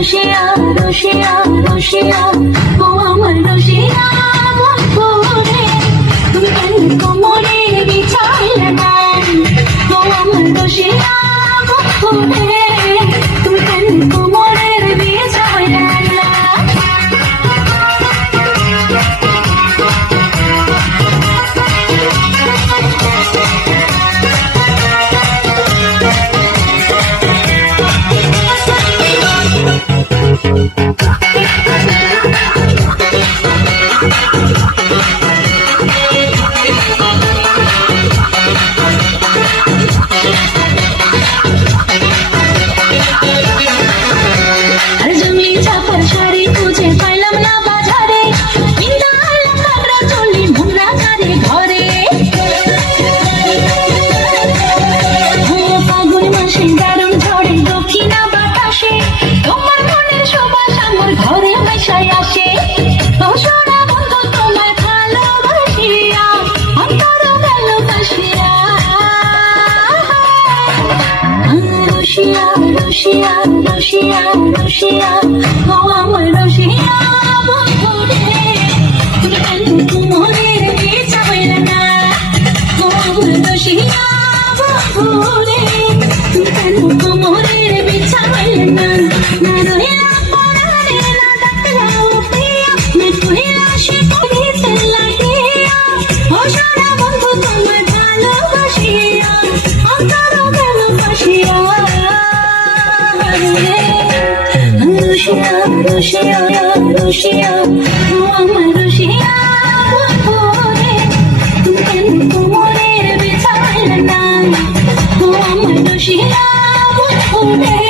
রসিয়া রসিয়া রসিয়া ও আমার রসিয়া বন্ধুরে তুমি কেন কোমরে বিছাইলে না ও আমার রসিয়া বন্ধুরে তুমি কেন কোমরের বিছাইলে না রসিয়া রসিয়া রসিয়া ও আমার রসিয়া বন্ধুরে তুমি কেন কোমরের বিছাইলে না ও আমার রসিয়া বন্ধুরে তুমি কেন কোমরের বিছাইলে না না রহিলা পরারে না ডাকলাও প্রিয়া না কহিলা সে করিতে লাগিয়া ও সোনা বন্ধু তোমার ভালোবাসিয়া অন্তর গেল বাসিয়া রসিয়া রসিয়া রসিয়া ও আমার রসিয়া বন্ধুরে তুমি কেন কোমরের বিছাইলে না ও আমার রসিয়া বন্ধুরে